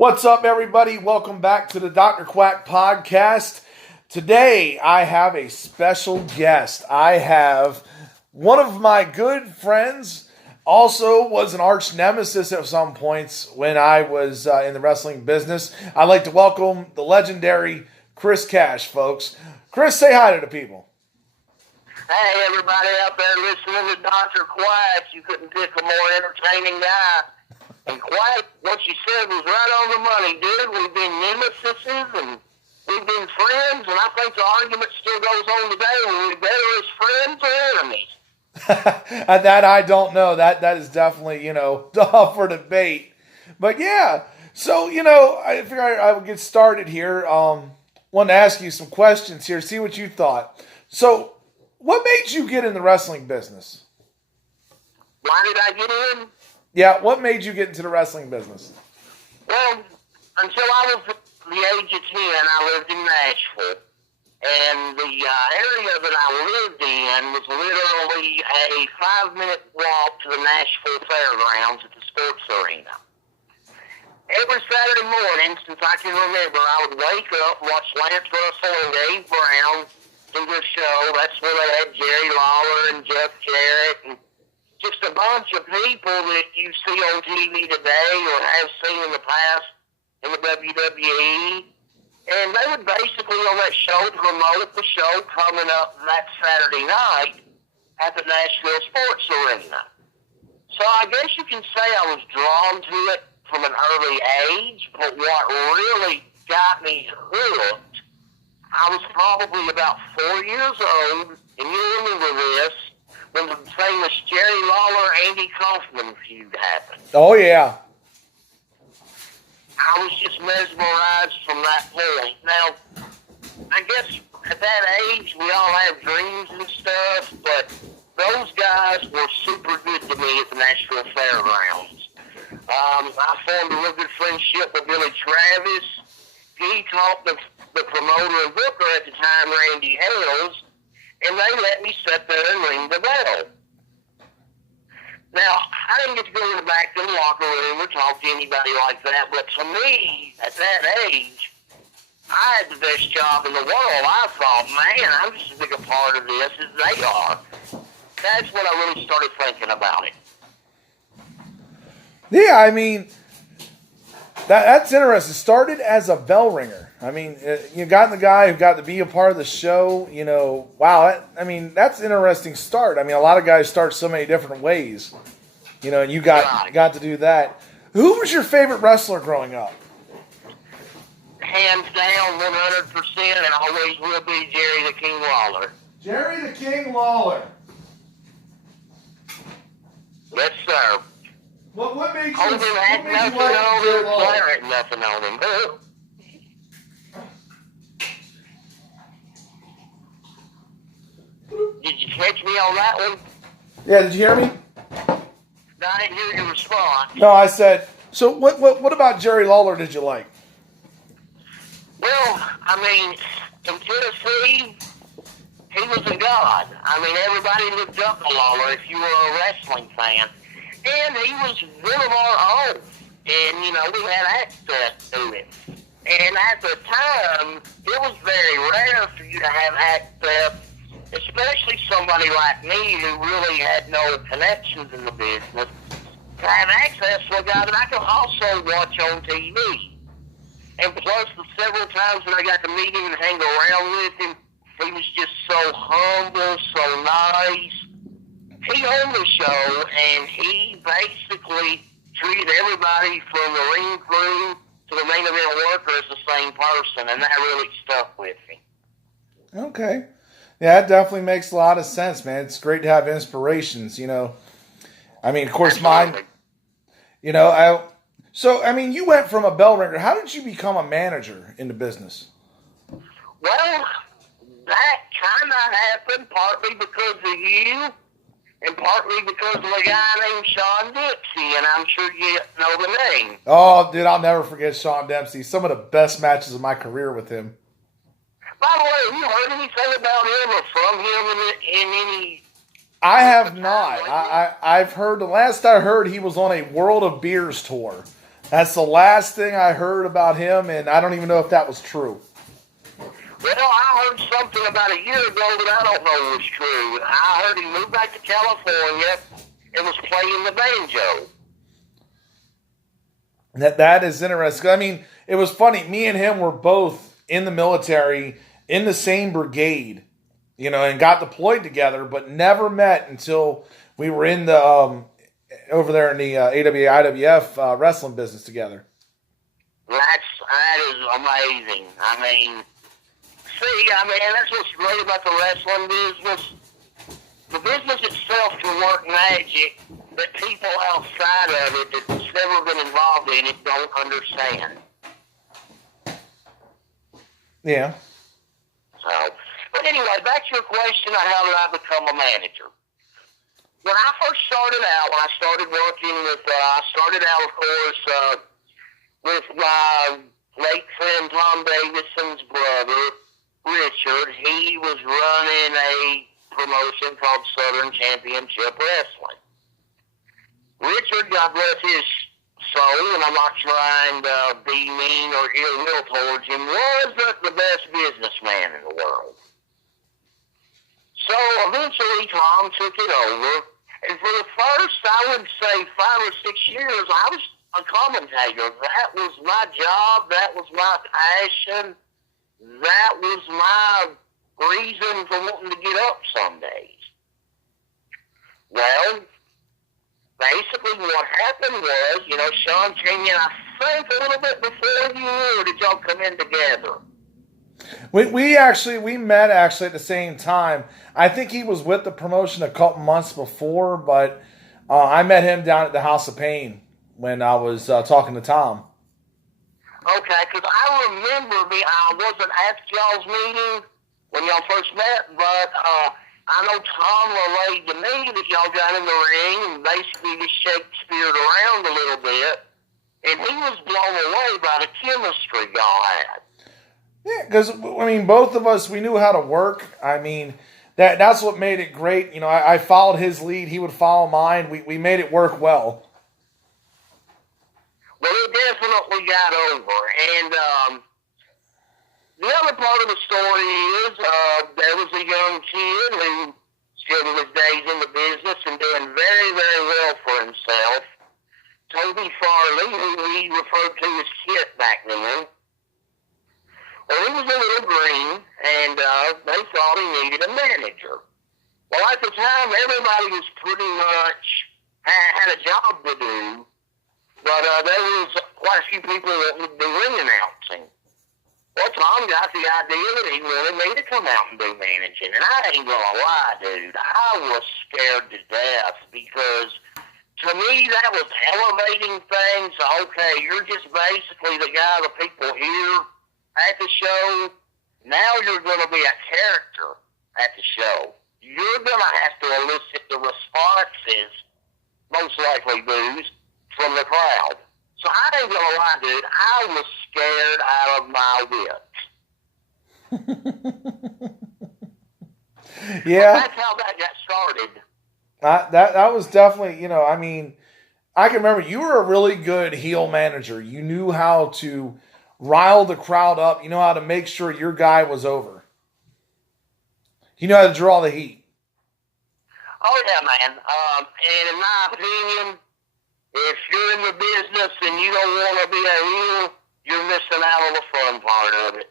What's up, everybody? Welcome back to the Dr. Quack podcast. Today, I have a special guest. I have one of my good friends, also was an arch nemesis at some points when I was in the wrestling business. I'd like to welcome the legendary Chris Cash, folks. Chris, say hi to the people. Hey, everybody out there listening to Dr. Quack. You couldn't pick a more entertaining guy. And Quack, what you said was right on the money, dude. We've been nemesises and we've been friends, and I think the argument still goes on today. Were we better as friends or enemies? That I don't know. That is definitely, up for debate. But yeah, so, I figured I would get started here. Wanted to ask you some questions here, see what you thought. So, what made you get in the wrestling business? Why did I get in? Yeah, what made you get into the wrestling business? Well, until I was the age of 10, I lived in Nashville. And the area that I lived in was literally a 5-minute walk to the Nashville Fairgrounds at the sports arena. Every Saturday morning, since I can remember, I would wake up, watch Lance Russell and Dave Brown do their show. That's where they had Jerry Lawler and Jeff Jarrett and just a bunch of people that you see on TV today or have seen in the past in the WWE. And they would basically on that show promote the show coming up that Saturday night at the Nashville Sports Arena. So I guess you can say I was drawn to it from an early age, but what really got me hooked, I was probably about 4 years old, and you remember this, when the famous Jerry Lawler-Andy Kaufman feud happened. Oh, yeah. I was just mesmerized from that point. Now, I guess at that age, we all have dreams and stuff, but those guys were super good to me at the Nashville Fairgrounds. I formed a real good friendship with Billy Travis. He taught the promoter and booker at the time, Randy Hales, and they let me sit there and ring the bell. Now, I didn't get to go in the back of the locker room or talk to anybody like that, but to me, at that age, I had the best job in the world. I thought, man, I'm just as big a part of this as they are. That's when I really started thinking about it. Yeah, I mean, that's interesting. Started as a bell ringer. I mean, you got the guy who got to be a part of the show. Wow. That's an interesting start. I mean, a lot of guys start so many different ways. And you got to do that. Who was your favorite wrestler growing up? Hands down, 100%, and always will be Jerry the King Lawler. Jerry the King Lawler. Yes, sir. What made you? Hogan had nothing on him. Flair had nothing on him. Did you catch me on that one? Yeah, did you hear me? No, I didn't hear your response. No, I said, so what about Jerry Lawler did you like? Well, in Tennessee, he was a god. Everybody looked up to Lawler if you were a wrestling fan. And he was one of our own. And, we had access to him. And at the time, it was very rare for you to have access, especially somebody like me who really had no connections in the business, to have access to a guy that I could also watch on TV. And plus, the several times that I got to meet him and hang around with him, he was just so humble, so nice. He owned the show, and he basically treated everybody from the ring crew to the main event worker as the same person, and that really stuck with me. Okay. Yeah, that definitely makes a lot of sense, man. It's great to have inspirations, of course, Absolutely. mine, you went from a bell ringer. How did you become a manager in the business? Well, that kind of happened partly because of you and partly because of a guy named Sean Dempsey, and I'm sure you know the name. Oh, dude, I'll never forget Sean Dempsey. Some of the best matches of my career with him. By the way, have you heard anything about him or from him in any... I have not. I've heard, the last I heard, he was on a World of Beers tour. That's the last thing I heard about him, and I don't even know if that was true. Well, I heard something about a year ago that I don't know was true. I heard he moved back to California and was playing the banjo. That is interesting. I mean, it was funny. Me and him were both in the military in the same brigade, and got deployed together, but never met until we were in the over there in the IWF wrestling business together. That is amazing. I mean, that's what's great about the wrestling business. The business itself can work magic, but people outside of it that's never been involved in it don't understand. Yeah. So, but anyway, back to your question of how did I become a manager? When I first started out, when I started working with, I started out, of course, with my late friend Tom Davidson's brother, Richard. He was running a promotion called Southern Championship Wrestling. Richard, God bless his soul, and I'm not trying to be mean or ill will towards him, wasn't the best businessman in the world. So eventually Tom took it over, and for the first, I would say, 5 or 6 years, I was a commentator. That was my job. That was my passion. That was my reason for wanting to get up some days. Well, basically what happened was, Sean came in, I think, a little bit before you, or did y'all come in together? We met at the same time. I think he was with the promotion a couple months before, but I met him down at the House of Pain when I was talking to Tom. Okay, because I remember I wasn't at y'all's meeting when y'all first met, but I know Tom relayed to me that y'all got in the ring and basically just Shakespeare'd around a little bit, and he was blown away by the chemistry y'all had. Yeah, because, both of us, we knew how to work. That's what made it great. I followed his lead. He would follow mine. We made it work well. Well, it definitely got over. And the other part of the story is there was a young kid who still in his days in the business and doing very, very well for himself. Toby Farley, who we referred to as Kit back then. Well, he was a little green, and they thought he needed a manager. Well, at the time, everybody was pretty much had a job to do, but there was quite a few people that would do ring announcing. Well, Tom got the idea that he wanted me to come out and do managing, and I ain't gonna lie, dude, I was scared to death because to me that was elevating things. Okay, you're just basically the guy the people hear at the show. Now you're going to be a character at the show. You're going to have to elicit the responses, most likely boos, from the crowd. So I ain't going to lie, dude, I was scared out of my wits. Yeah. But that's how that got started. That was definitely, I can remember you were a really good heel manager. You knew how to rile the crowd up. You know how to make sure your guy was over. You know how to draw the heat. Oh, yeah, man. And in my opinion, if you're in the business and you don't want to be a heel, you're missing out on the fun part of it.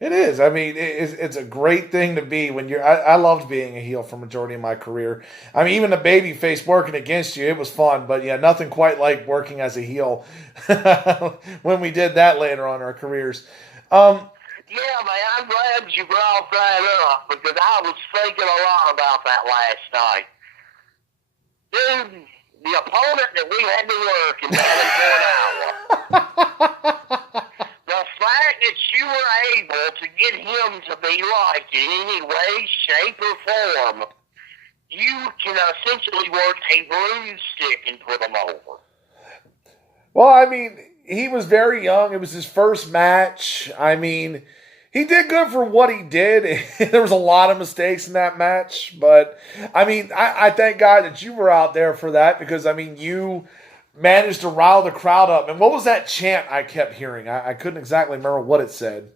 It is. It's a great thing to be when you're. I loved being a heel for majority of my career. Even the baby face working against you, it was fun. But yeah, nothing quite like working as a heel when we did that later on in our careers. Yeah, man, I'm glad you brought that up because I was thinking a lot about that last night. Dude, the opponent that we had to work in Davenport, Iowa. The fact that you were able to get him to be liked in any way, shape, or form, you can essentially work a broomstick and put him over. Well, he was very young. It was his first match. He did good for what he did. There was a lot of mistakes in that match. But, I thank God that you were out there for that because, you managed to rile the crowd up. And what was that chant I kept hearing? I couldn't exactly remember what it said.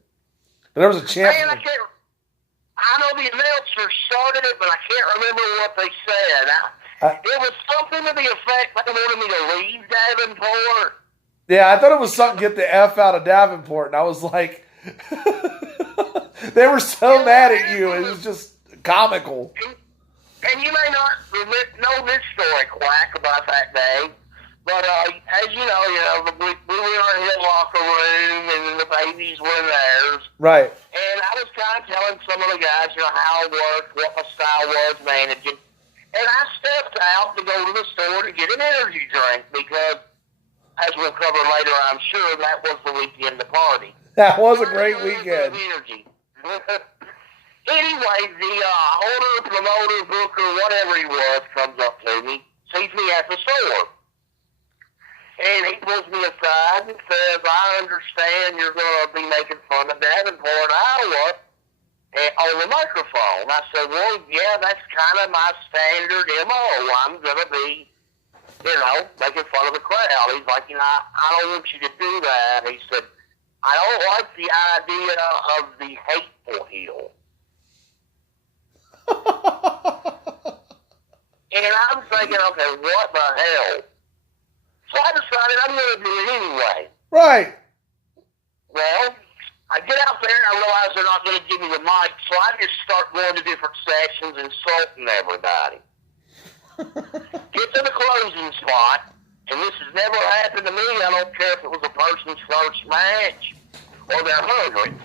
But there was a chant. Man, I know the announcer started it, but I can't remember what they said. It was something to the effect they wanted me to leave Davenport. Yeah, I thought it was something get the F out of Davenport. And I was like, they were so mad at you. It was just comical. And you may not know this story, Quack, about that day. But as you know, we were in our locker room, and the babies were in theirs. Right. And I was kind of telling some of the guys, how it worked, what my style was managing. And I stepped out to go to the store to get an energy drink because, as we'll cover later, I'm sure that was the weekend to party. That was a great weekend. Energy. Anyway, the owner, promoter, booker, whatever he was, comes up to me, sees me at the store. And he pulls me aside and says, I understand you're going to be making fun of Davenport, Iowa, on the microphone. I said, well, yeah, that's kind of my standard MO. I'm going to be, making fun of the crowd. He's like, I don't want you to do that. He said, I don't like the idea of the hateful heel. And I'm thinking, okay, what the hell? So I decided I'm going to do it anyway. Right. Well, I get out there and I realize they're not going to give me the mic, so I just start going to different sections, insulting everybody. Get to the closing spot, and this has never happened to me. I don't care if it was a person's first match or their 100th.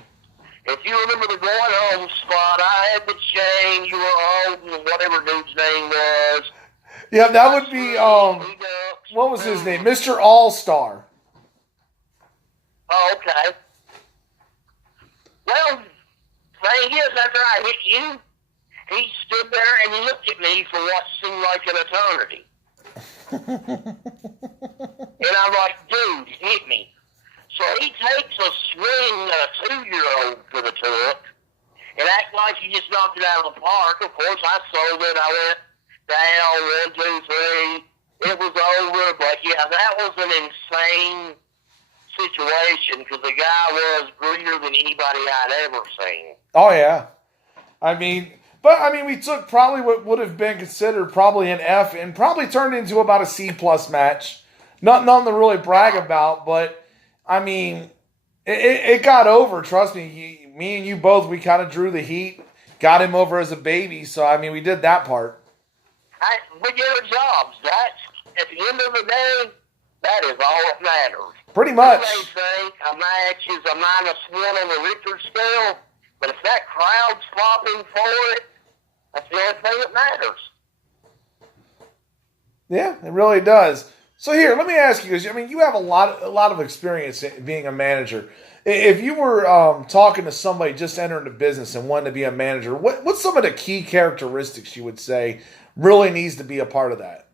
If you remember the going home spot, I had the chain, you were holding whatever dude's name was. Yeah, that would be, what was his name? Mr. All-Star. Oh, okay. Well, thing is, after I hit you, he stood there and looked at me for what seemed like an eternity. And I'm like, dude, hit me. So he takes a swing that a 2-year-old could have took and act like he just knocked it out of the park. Of course, I sold it. I went down, 1, 2, 3. It was over, but yeah, that was an insane situation because the guy was greener than anybody I'd ever seen. Oh, yeah. We took probably what would have been considered probably an F and probably turned into about a C-plus match. Nothing to really brag about, but, it got over, trust me. Me and you both, we kind of drew the heat, got him over as a baby, so, we did that part. We did our jobs. At the end of the day, that is all that matters. Pretty much. You may think a match is a -1 on the Richter scale, but if that crowd's flopping for it, that's the only thing that matters. Yeah, it really does. So here, let me ask you, because you have a lot of experience in being a manager. If you were talking to somebody just entering the business and wanting to be a manager, what's some of the key characteristics you would say really needs to be a part of that?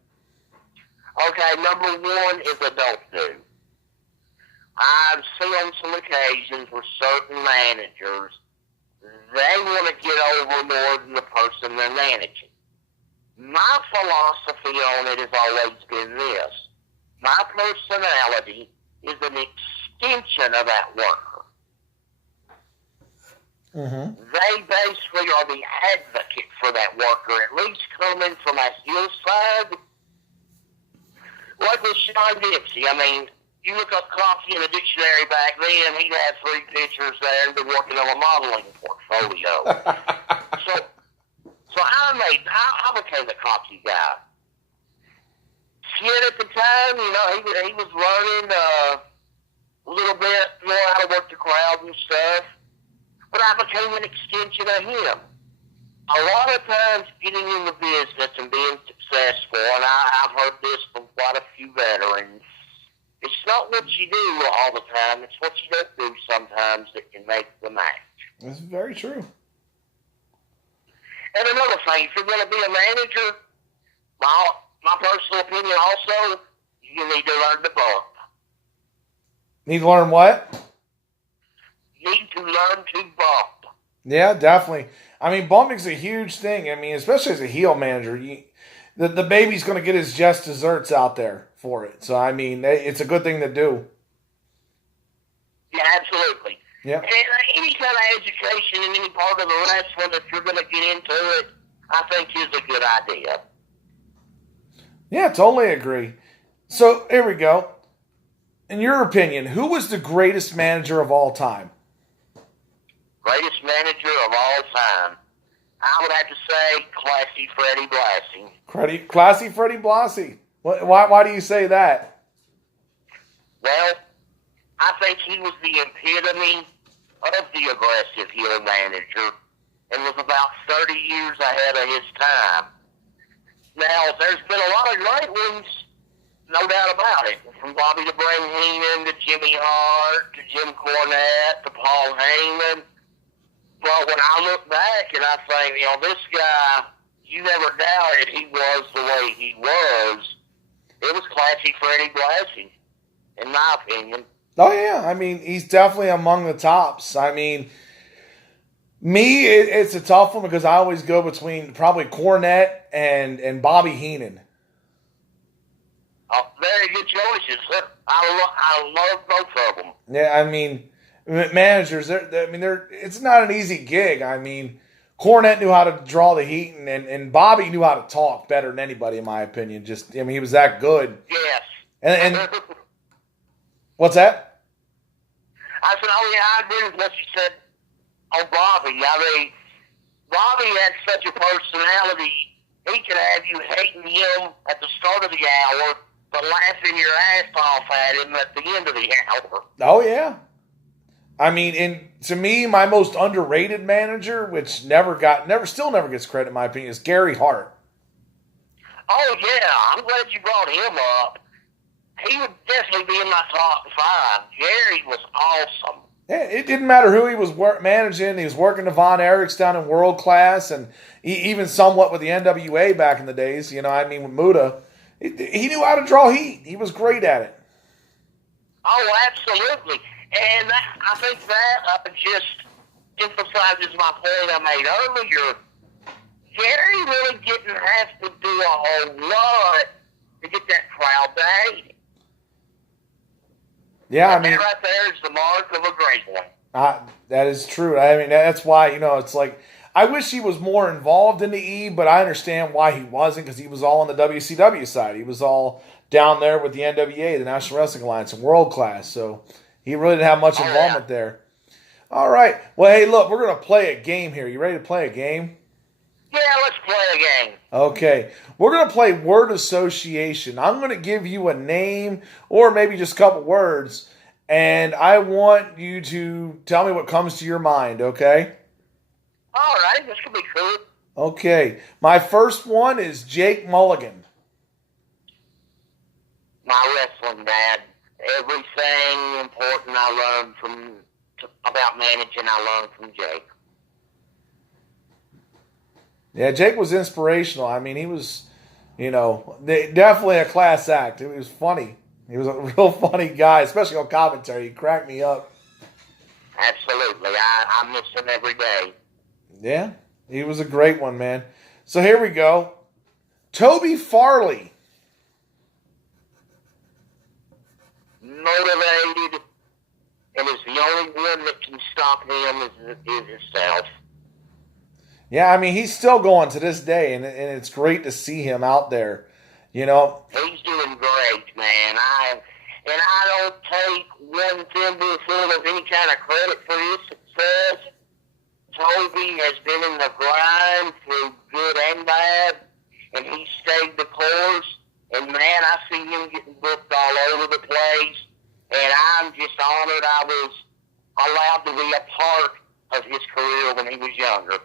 Okay, number 1 is a don't do. I've seen on some occasions where certain managers, they want to get over more than the person they're managing. My philosophy on it has always been this. My personality is an extension of that worker. Mm-hmm. They basically are the advocate for that worker, at least coming from a hillside. Like with Sean Dixie, you look up coffee in the dictionary back then, he had 3 pictures there and been working on a modeling portfolio. so I became the coffee guy. Kid at the time, he was learning a little bit more how to work the crowd and stuff, but I became an extension of him. A lot of times getting in the business and being successful, and I've heard this from quite a few veterans, it's not what you do all the time, it's what you don't do sometimes that can make the match. That's very true. And another thing, if you're going to be a manager, my personal opinion also, you need to learn to bump. Need to learn what? Need to learn to bump. Yeah, definitely. Bumping's a huge thing. Especially as a heel manager, the baby's going to get his just desserts out there for it. So, I mean, it's a good thing to do. Yeah, absolutely. Yeah. And any kind of education in any part of the wrestling, if you're going to get into it, I think is a good idea. Yeah, totally agree. So, here we go. In your opinion, who was the greatest manager of all time? Greatest manager of all time. I would have to say Classy Freddie Blassie. Classy Freddie Blassie. Why do you say that? Well, I think he was the epitome of the aggressive heel manager and was about 30 years ahead of his time. Now, there's been a lot of great ones, no doubt about it, from Bobby the Brain Heenan to Jimmy Hart to Jim Cornette to Paul Heyman. But when I look back and I think, this guy, you never doubted he was the way he was. It was Classy Freddie Blassie, in my opinion. Oh, yeah. I mean, he's definitely among the tops. I mean, it's a tough one because I always go between probably Cornette and Bobby Heenan. Oh, very good choices. I love both of them. Yeah, I mean, managers, it's not an easy gig. I mean, Cornette knew how to draw the heat, and Bobby knew how to talk better than anybody, in my opinion. He was that good. Yes. And what's that? I said, I agree with what you said on Bobby. I mean, Bobby had such a personality, he could have you hating him at the start of the hour, but laughing your ass off at him at the end of the hour. Oh, yeah. I mean, to me, my most underrated manager, which still never gets credit in my opinion, is Gary Hart. Oh, yeah. I'm glad you brought him up. He would definitely be in my top 5. Gary was awesome. Yeah, it didn't matter who he was managing. He was working the Von Erichs down in World Class, and even somewhat with the NWA back in the days. With Muda. He knew how to draw heat. He was great at it. Oh, absolutely. And I think that just emphasizes my point I made earlier. Gary really didn't have to do a whole lot to get that crowd to hate him. Yeah, that right there is the mark of a great one. That is true. I mean, that's why, it's like, I wish he was more involved in the E, but I understand why he wasn't, because he was all on the WCW side. He was all down there with the NWA, the National Wrestling Alliance, and World Class, so he really didn't have much involvement there. All right. Well, hey, look, we're going to play a game here. You ready to play a game? Yeah, let's play a game. Okay. We're going to play word association. I'm going to give you a name or maybe just a couple words, and I want you to tell me what comes to your mind, okay? All right. This could be cool. Okay. My first one is Jake Mulligan. My wrestling dad. Everything important I learned about managing, I learned from Jake. Yeah, Jake was inspirational. I mean, he was, definitely a class act. He was funny. He was a real funny guy, especially on commentary. He cracked me up. Absolutely. I miss him every day. Yeah, he was a great one, man. So here we go. Toby Farley. Motivated, and is the only one that can stop him is himself. Yeah, I mean, he's still going to this day, and it's great to see him out there. He's doing great, man. I don't take one thimbleful of any kind of credit for his success. Toby has been in the grind through good and bad, and he stayed the course. And man, I see him getting booked all over the place, and I'm just honored I was allowed to be a part of his career when he was younger.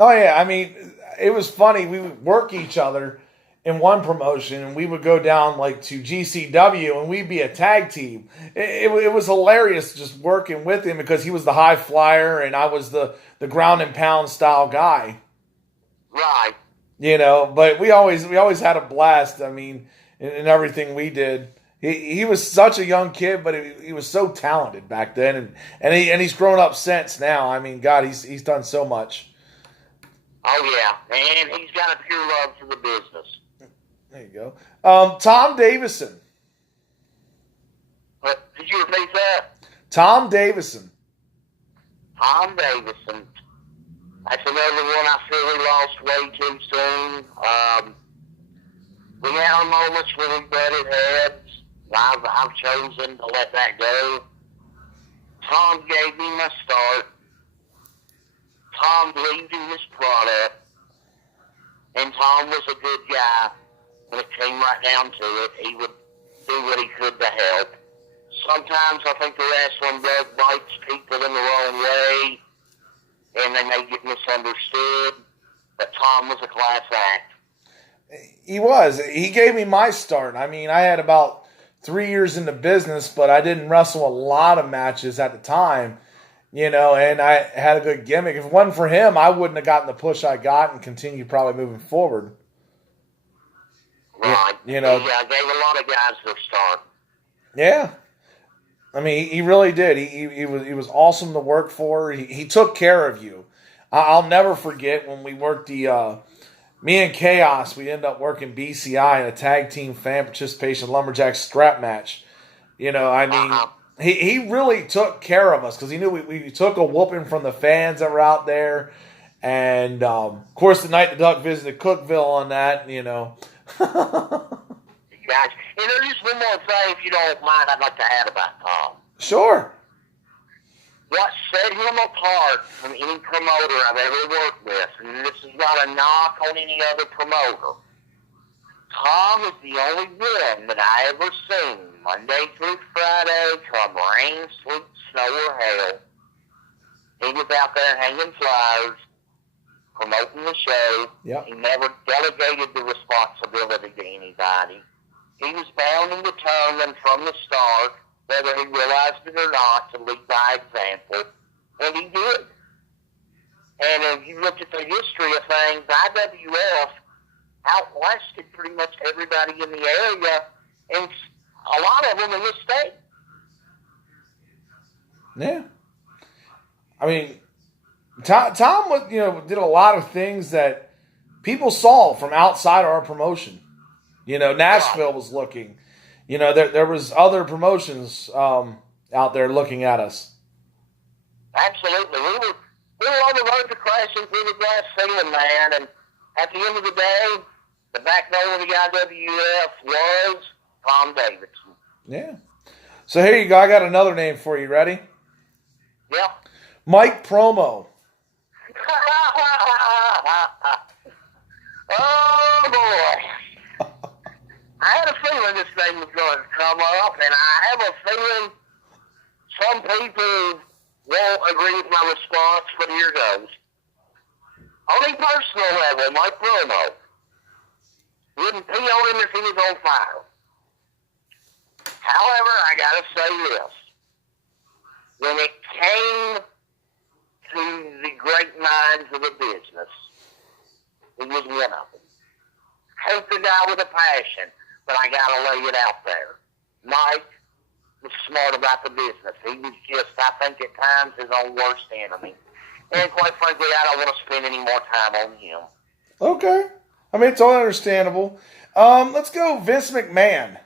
Oh, yeah. I mean, it was funny. We would work each other in one promotion, and we would go down to GCW, and we'd be a tag team. It was hilarious just working with him because he was the high flyer, and I was the ground and pound style guy. Right. But we always had a blast. I mean, in everything we did. He was such a young kid, but he was so talented back then, and he's grown up since now. I mean, God, he's done so much. Oh, yeah. And he's got a pure love for the business. There you go. Tom Davison. But did you repeat that? Tom Davison. Tom Davison. That's another one I feel we lost way too soon. We had our moments where we butted heads. I've chosen to let that go. Tom gave me my start. Tom believed in his product. And Tom was a good guy. When it came right down to it, he would do what he could to help. Sometimes I think the wrestling does bites people in the wrong way, and they may get misunderstood. But Tom was a class act. He was. He gave me my start. I mean, I had about 3 years in the business, but I didn't wrestle a lot of matches at the time, and I had a good gimmick. If it wasn't for him, I wouldn't have gotten the push I got and continued probably moving forward. Right. Yeah, gave a lot of guys their start. Yeah. I mean, he really did. He was awesome to work for. He took care of you. I'll never forget when we worked me and Chaos, we ended up working BCI in a tag team fan participation lumberjack strap match. He really took care of us because he knew we took a whooping from the fans that were out there. And, of course, the night the Duck visited Cookville on that, Guys, there's just one more thing, if you don't mind, I'd like to add about Tom. Sure. What set him apart from any promoter I've ever worked with, and this is not a knock on any other promoter, Tom is the only one that I ever seen, Monday through Friday, come rain, sleet, snow, or hail. He was out there hanging flyers, promoting the show. Yep. He never delegated the responsibility to anybody. He was bound and determined from the start, whether he realized it or not, to lead by example. And he did. And if you look at the history of things, IWF outlasted pretty much everybody in the area, and a lot of them in this state. Yeah. I mean, Tom was, did a lot of things that people saw from outside our promotion. Nashville was looking. There was other promotions out there looking at us. Absolutely. We were on the road to crashing through the glass ceiling, man, and at the end of the day, the backbone of the IWF was Tom Davidson. Yeah. So here you go. I got another name for you. Ready? Yeah. Mike Promo. Oh, boy. I had a feeling this thing was going to come up, and I have a feeling some people won't agree with my response, but here goes. On a personal level, my promo wouldn't pee on him if he was on fire. However, I got to say this. When it came to the great minds of the business, he was one of them. Hate the guy with a passion, but I got to lay it out there. Mike was smart about the business. He was just, I think at times, his own worst enemy. And quite frankly, I don't want to spend any more time on him. Okay. I mean, it's all understandable. Let's go Vince McMahon.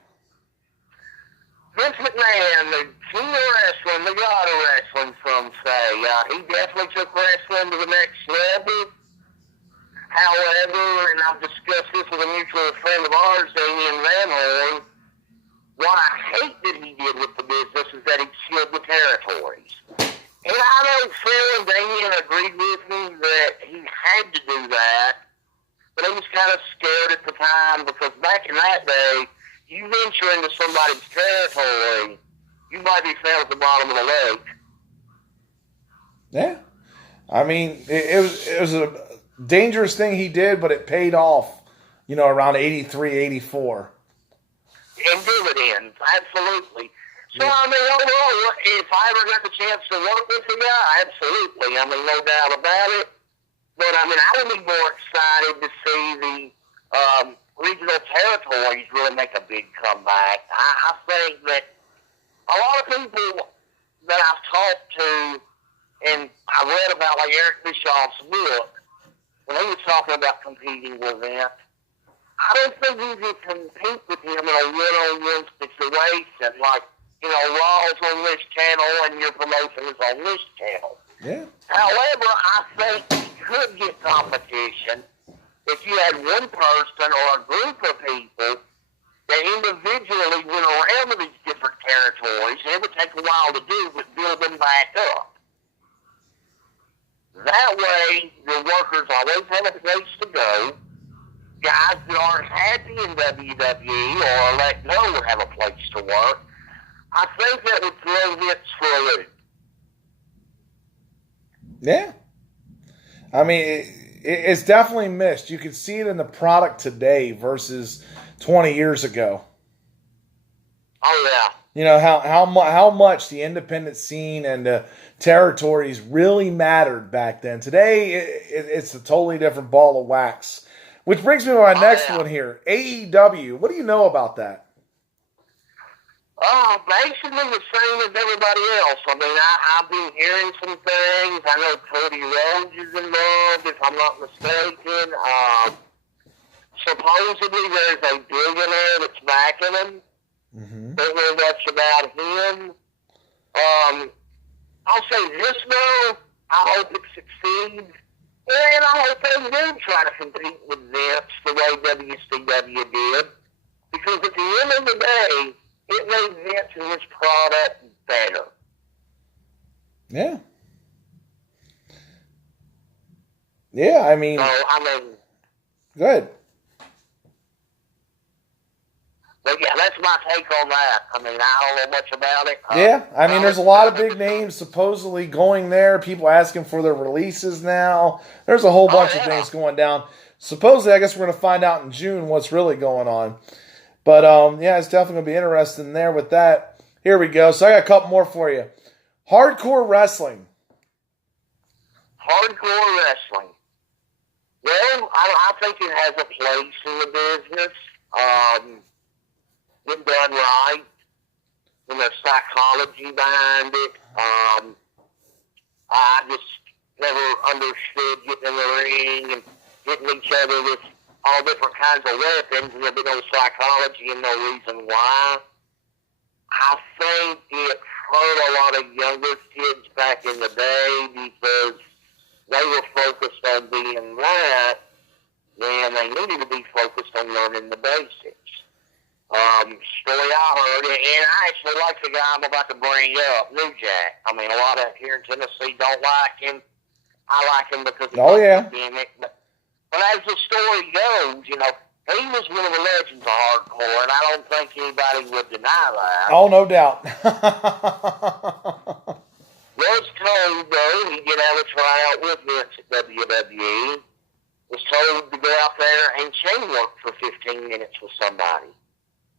Vince McMahon, the king of wrestling, the god of wrestling, some say. He definitely took wrestling to the next level. However, and I've discussed this with a mutual friend of ours, Damian Van Horn, what I hate that he did with the business is that he killed the territories. And I don't feel, and Damian agreed with me, that he had to do that, but he was kind of scared at the time, because back in that day, you venture into somebody's territory, you might be found at the bottom of the lake. Yeah. I mean, it was a dangerous thing he did, but it paid off, around 83, 84. And dividends, absolutely. So, I mean, overall, if I ever got the chance to work with the guy, absolutely. I mean, no doubt about it. But, I mean, I would be more excited to see the regional territories really make a big comeback. I think that a lot of people that I've talked to, and I read about, like Eric Bischoff's book, when he was talking about competing with Vince, I don't think you can compete with him in a one-on-one situation, like, Raw's on this channel and your promotion is on this channel. Yeah. However, I think you could get competition if you had one person or a group of people that individually went around to these different territories. It would take a while to do, but build them back up. That way, your workers always have a place to go. Guys that aren't happy in WWE or let go would have a place to work. I think that would throw Vince for a loop. Yeah. I mean, it's definitely missed. You can see it in the product today versus 20 years ago. Oh, yeah. How much the independent scene and the territories really mattered back then. Today, it's a totally different ball of wax. Which brings me to my next one here. AEW. What do you know about that? Basically the same as everybody else. I mean, I've been hearing some things. I know Cody Rhodes is involved, if I'm not mistaken. Supposedly there's a billionaire that's backing him. Mm-hmm. Don't know much about him. I'll say this, though. I hope it succeeds. And I hope they do try to compete with Vince the way WCW did. Because at the end of the day, it made Vince and his product better. Yeah. Yeah, I mean... Good. But yeah, that's my take on that. I mean, I don't know much about it. Yeah, I mean, there's a lot of big names supposedly going there. People asking for their releases now. There's a whole bunch of things going down. Supposedly, I guess we're going to find out in June what's really going on. But, yeah, it's definitely going to be interesting there with that. Here we go. So I got a couple more for you. Hardcore wrestling. Hardcore wrestling. Well, I think it has a place in the business. When done right, when there's psychology behind it. I just never understood getting in the ring and hitting each other with all different kinds of weapons, and there'd be no psychology and no reason why. I think it hurt a lot of younger kids back in the day because they were focused on being that when they needed to be focused on learning the basics. Story I heard, and I actually like the guy I'm about to bring up, New Jack. I mean, a lot of here in Tennessee don't like him. I like him because he's a gimmick. But as the story goes, he was one of the legends of hardcore, and I don't think anybody would deny that. Oh, no doubt. Was told, though, he did have a tryout with Vince at WWE. Was told to go out there and chain work for 15 minutes with somebody.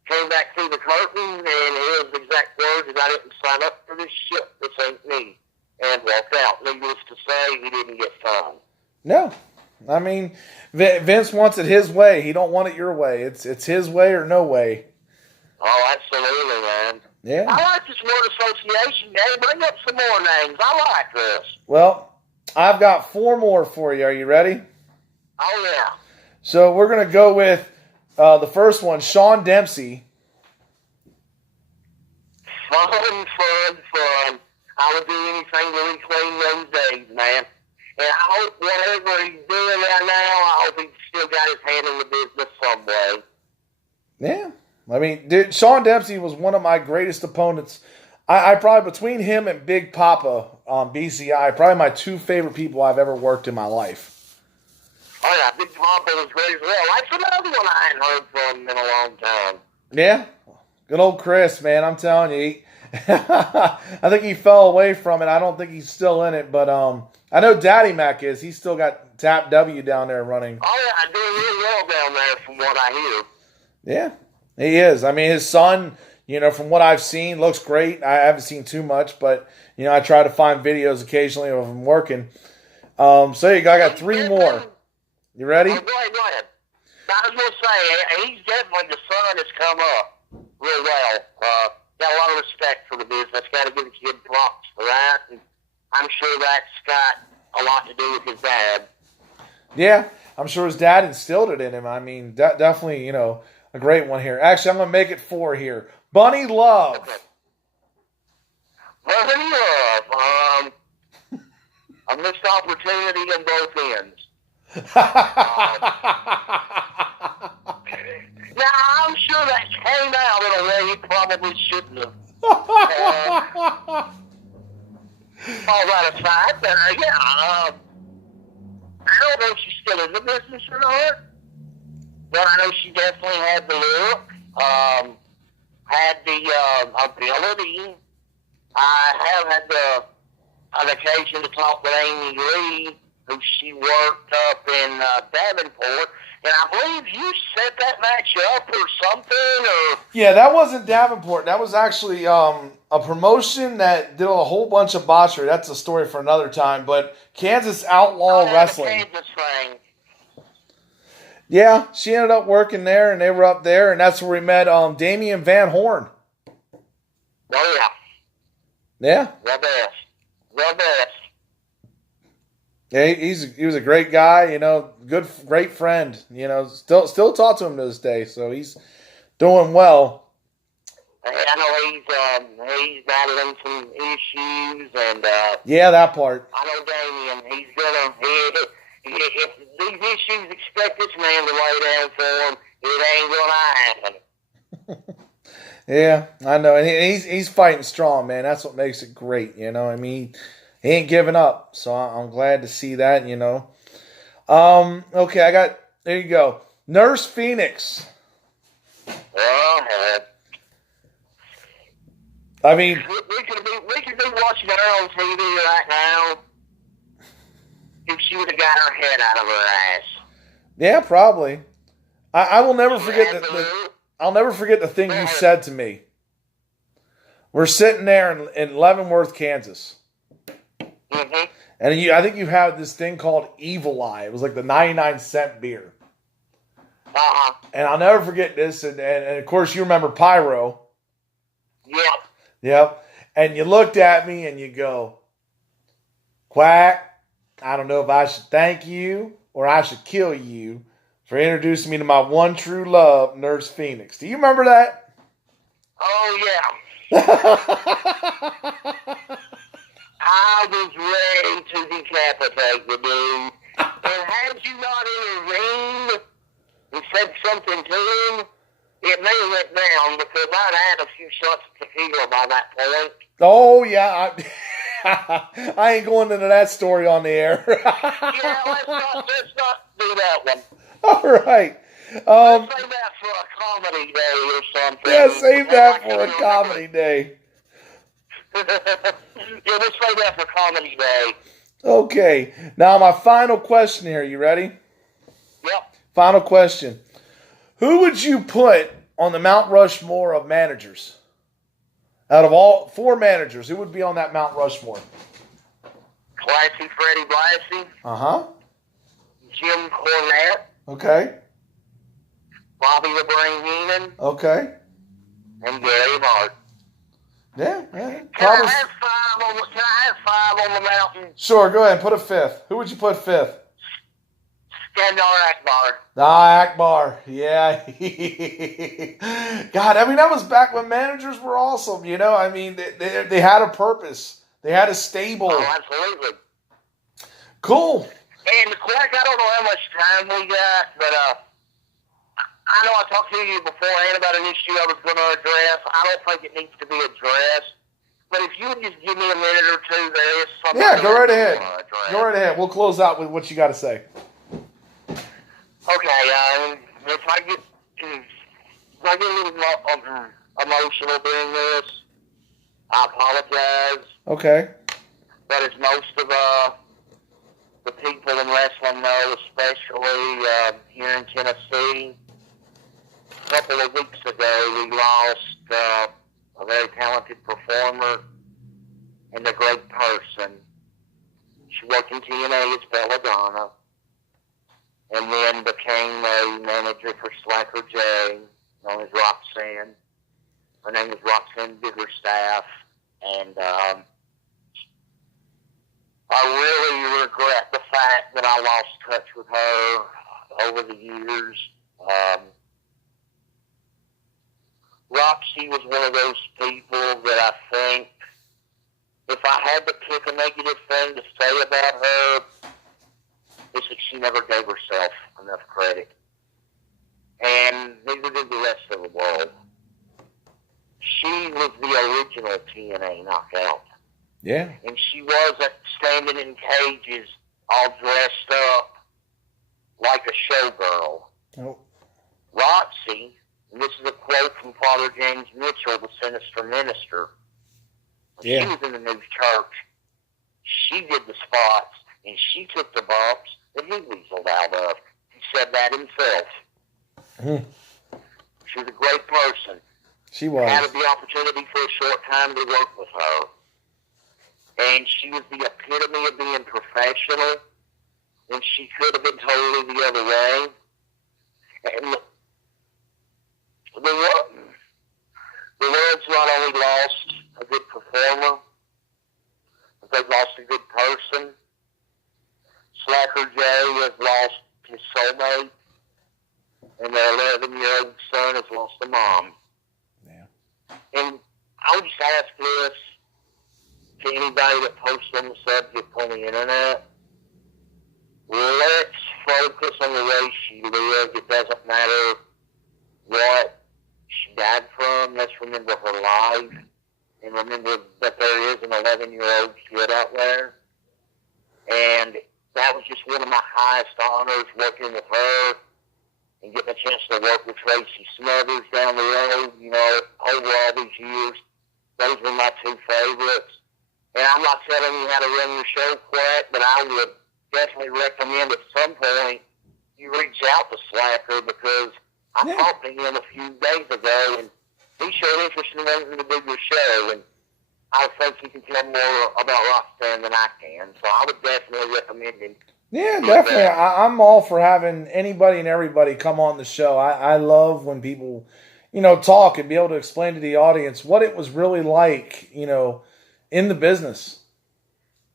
Came back through the curtain, and his exact words is, "I didn't sign up for this shit. This ain't me." And walked out. Needless to say, he didn't get time. No. I mean, Vince wants it his way. He don't want it your way. It's his way or no way. Oh, absolutely, man. Yeah. I like this word association, Dave. Bring up some more names. I like this. Well, I've got 4 more for you. Are you ready? Oh, yeah. So we're going to go with the first one, Sean Dempsey. Fun. I would do anything to reclaim those days, man. And I hope whatever he's doing right now, I hope he's still got his hand in the business some way. Yeah. I mean, dude, Sean Dempsey was one of my greatest opponents. I probably, between him and Big Papa on BCI, probably my 2 favorite people I've ever worked in my life. Oh, yeah, Big Papa was great as well. That's another one I hadn't heard from in a long time. Yeah. Good old Chris, man. I'm telling you. I think he fell away from it. I don't think he's still in it, but I know Daddy Mac is. He's still got Tap W down there running. Oh, yeah, doing really well down there from what I hear. Yeah, he is. I mean, his son, from what I've seen, looks great. I haven't seen too much, but, I try to find videos occasionally of him working. So I got 3 more. You ready? Oh, go ahead. I was going to say, he's definitely, the son has come up real well. Got a lot of respect for the business. Got to give the kid props for that. And I'm sure that's got a lot to do with his dad. Yeah, I'm sure his dad instilled it in him. I mean, definitely, a great one here. Actually, I'm going to make it 4 here. Bunny Love. Okay. Bunny Love. A missed opportunity on both ends. Now, I'm sure that came out in a way he probably shouldn't have. All that aside, but I don't know if she's still in the business or not, but I know she definitely had the look, had the ability. I have had an occasion to talk with Amy Lee, who she worked up in Davenport, and I believe you set that match up or something, or... Yeah, that wasn't Davenport. That was actually a promotion that did a whole bunch of botchery. That's a story for another time, but Kansas Outlaw Wrestling. The Kansas thing. Yeah, she ended up working there, and they were up there, and that's where we met Damian Van Horn. Oh, yeah. Yeah. The best. The best. Yeah, he was a great guy, great friend, still talk to him to this day, so he's doing well. I know he's battling some issues, and yeah, that part. I know Damien, he's gonna if these issues expect this man to lay down for him, it ain't gonna happen. Yeah, I know, and he's fighting strong, man. That's what makes it great, I mean, he ain't giving up, so I'm glad to see that, Okay, there you go. Nurse Phoenix. Well, I mean, we could be watching her on TV right now if she would have got her head out of her ass. Yeah, probably. I will never forget I'll never forget the thing you said to me. We're sitting there in Leavenworth, Kansas. Mm-hmm. And I think you had this thing called Evil Eye. It was like the 99-cent beer. Uh-huh. And I'll never forget this. And of course, you remember Pyro. Yep. Yep. And you looked at me and you go, Quack, I don't know if I should thank you or I should kill you for introducing me to my one true love, Nurse Phoenix. Do you remember that? Oh, yeah. I was ready to decapitate the dude. And had you not intervened and said something to him, it may have went down because I'd had a few shots of tequila by that point. Oh, yeah. I ain't going into that story on the air. Yeah, let's not do that one. All right. Let's save that for a comedy day or something. Yeah, save that for a comedy day. Yeah, let's save that for comedy day. Okay. Now, my final question here. You ready? Yep. Final question. Who would you put on the Mount Rushmore of managers? Out of all 4 managers, who would be on that Mount Rushmore? Classy Freddie Blassie. Uh-huh. Jim Cornette. Okay. Bobby the Brain Heenan. Okay. And Gary Hart. Yeah. Can I have 5 on the mountain? Sure, go ahead and put a 5th. Who would you put 5th? Skandar Akbar. Akbar. Yeah. God, I mean, that was back when managers were awesome, I mean, they had a purpose. They had a stable. Oh, absolutely. Cool. And Quack, I don't know how much time we got, but I know I talked to you beforehand about an issue I was going to address. I don't think it needs to be addressed. But if you would just give me a minute or two, there is something. Yeah, go right ahead. Go right ahead. We'll close out with what you got to say. Okay, if I get a little emotional during this, I apologize. Okay. But as most of the people in wrestling know, especially here in Tennessee, a couple of weeks ago we lost a very talented performer and a great person. She worked in TNA as Belladonna, and then became a manager for Slacker J, known as Roxanne. Her name is Roxanne Biggerstaff, and I really regret the fact that I lost touch with her over the years. Roxy was one of those people that I think, if I had to pick a negative thing to say about her, is that she never gave herself enough credit. And neither did the rest of the world. She was the original TNA knockout. Yeah. And she wasn't standing in cages all dressed up like a showgirl. Oh. Roxy, and this is a quote from Father James Mitchell, the sinister minister. Yeah. She was in the new church. She did the spots, and she took the bumps that he weaseled out of. He said that himself. She was a great person. She was. I had the opportunity for a short time to work with her. And she was the epitome of being professional. And she could have been totally the other way. And the world's not only lost a good performer, but they've lost a good person. Slacker Jay has lost his soulmate. And their 11-year-old son has lost a mom. Yeah. And I would just ask this to anybody that posts on the subject on the internet. Let's focus on the way she lived. It doesn't matter what she died from. Let's remember her life. And remember that there is an 11-year-old kid out there. And that was just one of my highest honors, working with her and getting a chance to work with Tracy Smothers down the road, you know, over all these years. Those were my two favorites. And I'm not telling you how to run your show, Quack, but I would definitely recommend at some point you reach out to Slacker, because I talked to him a few days ago, and he showed interest in wanting to do your show, and I think he can tell more about Roxanne than I can. So I would definitely recommend him. Yeah, definitely. I'm all for having anybody and everybody come on the show. I love when people, you know, talk and be able to explain to the audience what it was really like, you know, in the business.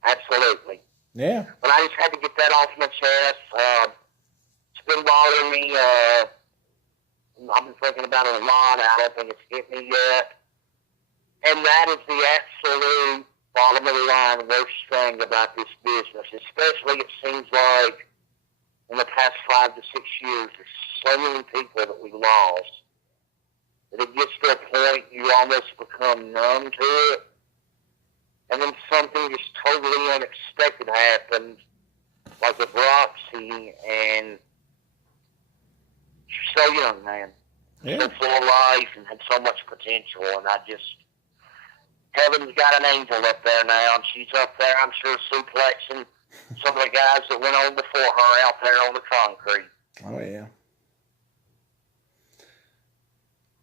Absolutely. Yeah. But I just had to get that off my chest. It's been bothering me. I've been thinking about it a lot. I don't think it's hit me yet. And that is the absolute bottom of the line worst thing about this business. Especially, it seems like in the past 5 to 6 years, there's so many people that we lost that it gets to a point you almost become numb to it. And then something just totally unexpected happens, like with Roxy, and she's so young, man. Yeah. So full of life and had so much potential, and heaven's got an angel up there now, and she's up there, I'm sure, suplexing some of the guys that went on before her out there on the concrete. Oh, yeah.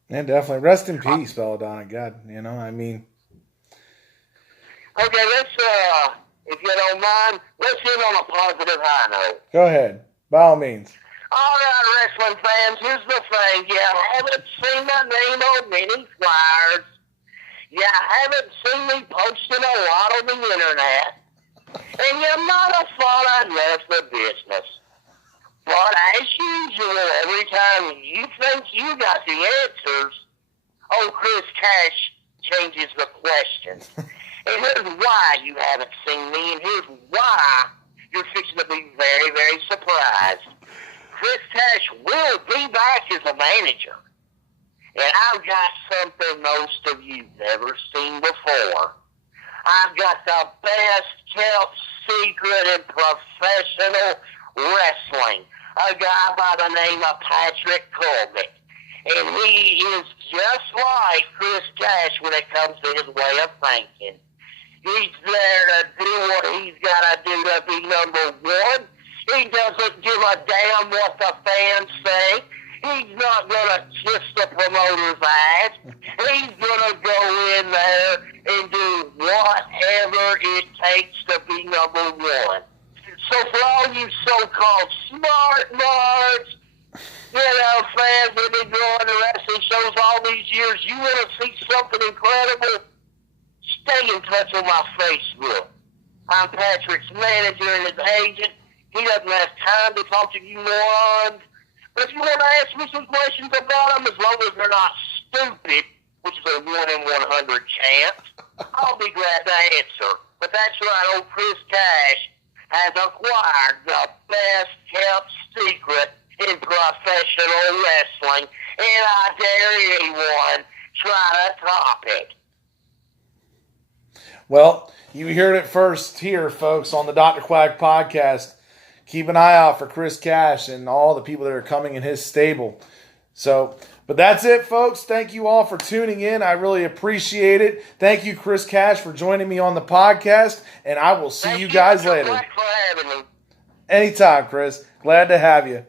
Yeah, definitely. Rest in peace, Belladonna. God, you know, I mean. Okay, let's, if you don't mind, let's end on a positive high note. Go ahead. By all means. All right, wrestling fans, here's the thing. You haven't seen my name on many flyers. You haven't seen me posting a lot on the internet. And you might have thought I'd left the business. But as usual, every time you think you got the answers, old Chris Cash changes the question. And here's why you haven't seen me, and here's why you're fixing to be very, very surprised. Chris Cash will be back as a manager. And I've got something most of you've never seen before. I've got the best kept secret in professional wrestling. A guy by the name of Patrick Colby. And he is just like Chris Cash when it comes to his way of thinking. He's there to do what he's got to do to be number one. He doesn't give a damn what the fans say. He's not going to kiss the promoter's ass. He's going to go in there and do whatever it takes to be number one. So for all you so-called smart marks, you know, fans that have been going to wrestling shows all these years, you want to see something incredible? Stay in touch with my Facebook. I'm Patrick's manager and his agent. He doesn't have time to talk to you morons. But if you want to ask me some questions about them, as long as they're not stupid, which is a 1 in 100 chance, I'll be glad to answer. But that's right, old Chris Cash has acquired the best kept secret in professional wrestling, and I dare anyone try to top it. Well, you heard it first here, folks, on the Dr. Quack podcast. Keep an eye out for Chris Cash and all the people that are coming in his stable. So, but that's it, folks. Thank you all for tuning in. I really appreciate it. Thank you, Chris Cash, for joining me on the podcast, and I will see you guys later. Thank you for having me. Anytime, Chris. Glad to have you.